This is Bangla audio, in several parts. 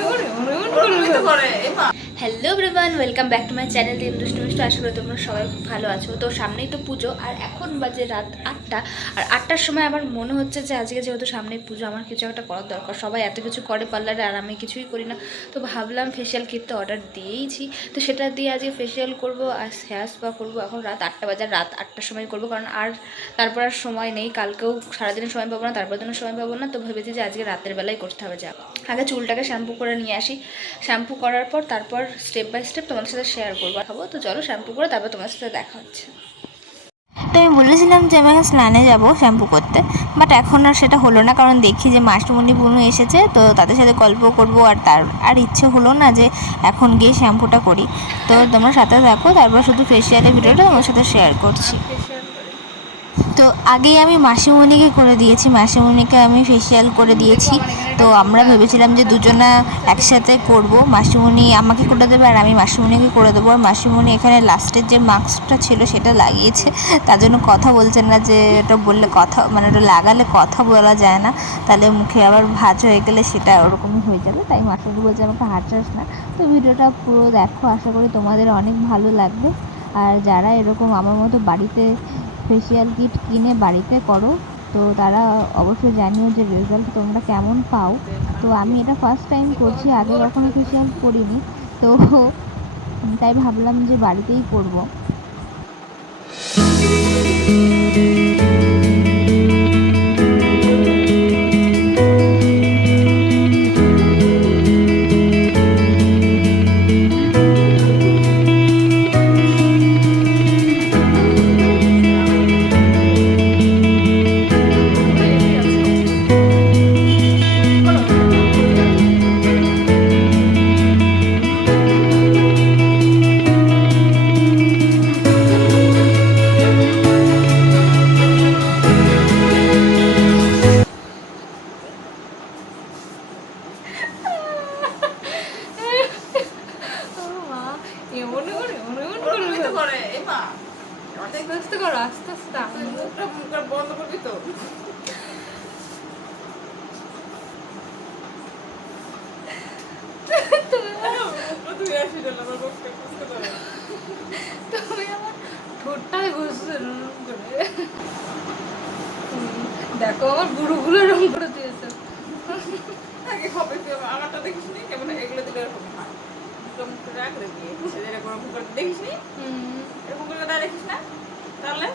ఎవరు ఎవరు ఎవరు hello ব্রিভান welcome back to my channel দিন দুষ্টু মিষ্টু আশা করি তোমরা সবাই খুব ভালো আছো। তো সামনেই তো পুজো, আর এখন বাজে রাত আটটা। আর আটটার সময় আমার মনে হচ্ছে যে আজকে যেহেতু সামনেই পুজো, আমার কিছু একটা করার দরকার। সবাই এত কিছু করে পার্লারে, আর আমি কিছুই করি না। তো ভাবলাম ফেসিয়াল কিট তো অর্ডার দিয়েইছি। তো সেটা দিয়ে আজকে ফেসিয়াল করব, আর হেয়ার স্পা করব। এখন রাত আটটা বাজার রাত আটটার সময় করব। কারণ আর তারপর আর সময় নেই। কালকেও সারাদিনের সময় পাবো না তারপর দিনের সময় পাবো না। তো ভেবেছি যে আজকে রাতের বেলায় করতে হবে যা। আগে চুলটাকে শ্যাম্পু করে নিয়ে আসি। শ্যাম্পু করার পর তারপর স্টেপ বাই স্টেপ তোমাদের সাথে শেয়ার করব খাব। তো চলো শ্যাম্পু করে তারপর তোমার সাথে দেখা হচ্ছে। তো আমি বলেছিলাম যে আমি স্নানে যাব শ্যাম্পু করতে বাট এখন আর সেটা হলো না, কারণ দেখি যে মাস্টমণি বুনু এসেছে, তো তাদের সাথে গল্প করব আর তার, আর ইচ্ছে হলো না যে এখন গিয়ে শ্যাম্পুটা করি। তো তোমরা সাথে থাকো, তারপর শুধু ফেসিয়ালের ভিডিওটা তোমার সাথে শেয়ার করছি। তো আগেই আমি মাসিমণিকে করে দিয়েছি, মাসিমণিকে আমি ফেসিয়াল করে দিয়েছি। তো আমরা ভেবেছিলাম যে দুজনা একসাথে করব। মাসিমণি আমাকে করে দেবে আর আমি মাসিমণিকে করে দেবো। আর মাসিমণি এখানে লাস্টের যে মাস্কটা ছিল সেটা লাগিয়েছে। তার জন্য কথা বলছে না যে ওটা বললে কথা মানে ওটা লাগালে কথা বলা যায় না। তাহলে মুখে আবার ভাজ হয়ে গেলে সেটা ওরকমই হয়ে যাবে। তাই মাসিমণি বলছে আমাকে হাঁটাস না। তো ভিডিওটা পুরো দেখো। আশা করি তোমাদের অনেক ভালো লাগবে। আর যারা এরকম আমার মতো বাড়িতে ফেসিয়াল কিট কিনে বাড়িতে করো তো তারা অবশ্যই জানিও যে রেজাল্ট তোমরা কেমন পাও। তো আমি এটা ফার্স্ট টাইম করছি, আগে কখনো কিছু আমি করিনি তো তাই ভাবলাম যে বাড়িতেই করব আস্তে করো আস্তে আস্তে বন্ধ করবি তো তুমি আমার দেখো আমার বুড়োগুলো রং করে দিয়েছে আগে হবে আমারটা দেখিস নি? কেমন এগুলো দিলে এরকম হয়। এরকম এরকম করে দেখিস নি? এরকম করে দেখিস না তাহলে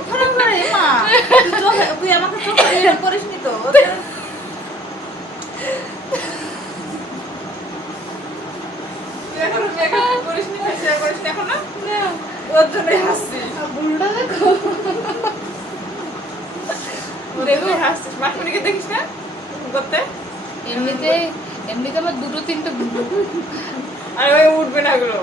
ওখানে করে মা তুই চোখে- তুই আমাকে চোখে এরকম করিস নি তো তুই এখনও makeup করিস নি, facial করিস নি এখনও? ওর জন্যই হাসছিস। আর বুড়োটা দেখো ওর জন্যই হাসছিস। মাসিমণিকে দেখিস না? করতে? এমনিতে এমনিতে আমার দুটো তিনটে আর ওই উঠবে না ওগুলো।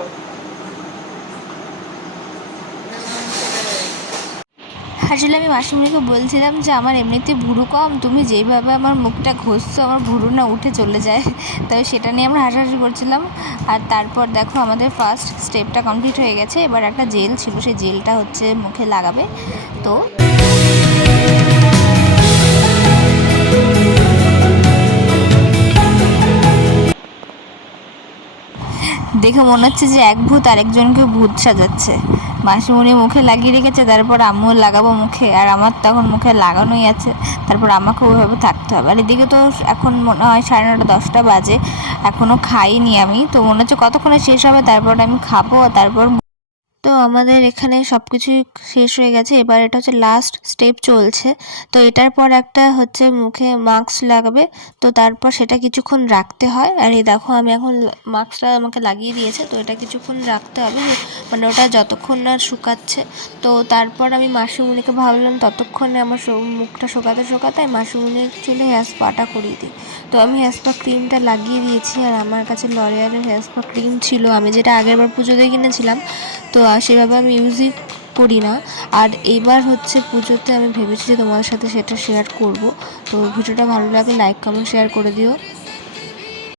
আসলে আমি মাসিমণিকে বলছিলাম যে আমার এমনিতে ভুরু কম, তুমি যেইভাবে আমার মুখটা ঘষছো, আমার ভুরু না উঠে চলে যায়। তাই সেটা নিয়ে আমরা হাসাহাসি করছিলাম। আর তারপর দেখো আমাদের ফার্স্ট স্টেপটা কমপ্লিট হয়ে গেছে। এবার একটা জেল ছিল, সেই জেলটা হচ্ছে মুখে লাগাবে। তো দেখে মনে হচ্ছে যে এক ভূত আরেকজনকে ভূত সাজাচ্ছে। মাসিমণি মুখে লাগিয়ে রেখেছে, তারপর আমিও লাগাবো মুখে। আর আমার তখন মুখে লাগানোই আছে, তারপর আমাকে ওইভাবে থাকতে হবে। আর এদিকে তো এখন মনে হয় সাড়ে নটা, দশটা বাজে এখনও খাইনি আমি। তো মনে হচ্ছে কতক্ষণে শেষ হবে, তারপর আমি খাব, তারপর তো আমাদের এখানে সব কিছুই শেষ হয়ে গেছে। এবার এটা হচ্ছে লাস্ট স্টেপ চলছে। তো এটার পর একটা হচ্ছে মুখে মাস্ক লাগবে। তো তারপর সেটা কিছুক্ষণ রাখতে হয়। আর এই দেখো, আমি এখন মাস্কটা আমাকে লাগিয়ে দিয়েছে। তো এটা কিছুক্ষণ রাখতে হবে। মানে ওটা যতক্ষণ না শুকাচ্ছে। তো তারপর আমি মাসিমণিকে ভাবলাম, ততক্ষণে আমার মুখটা শোকাতে শোকাতে মাসিমণির চুলে হেয়ার স্পাটা করিয়ে দিই। তো আমি হেয়ার স্পা ক্রিমটা লাগিয়ে দিয়েছি। আর আমার কাছে লরিয়ালের হেয়ার স্পা ক্রিম ছিল। আমি যেটা আগের বার পুজোতে কিনেছিলাম। তো সেভাবে আমি ইউজই করি না আর এইবার হচ্ছে পুজোতে আমি ভেবেছি যে তোমাদের সাথে সেটা শেয়ার করব। তো ভিডিওটা ভালো লাগে লাইক কমেন্ট শেয়ার করে দিও।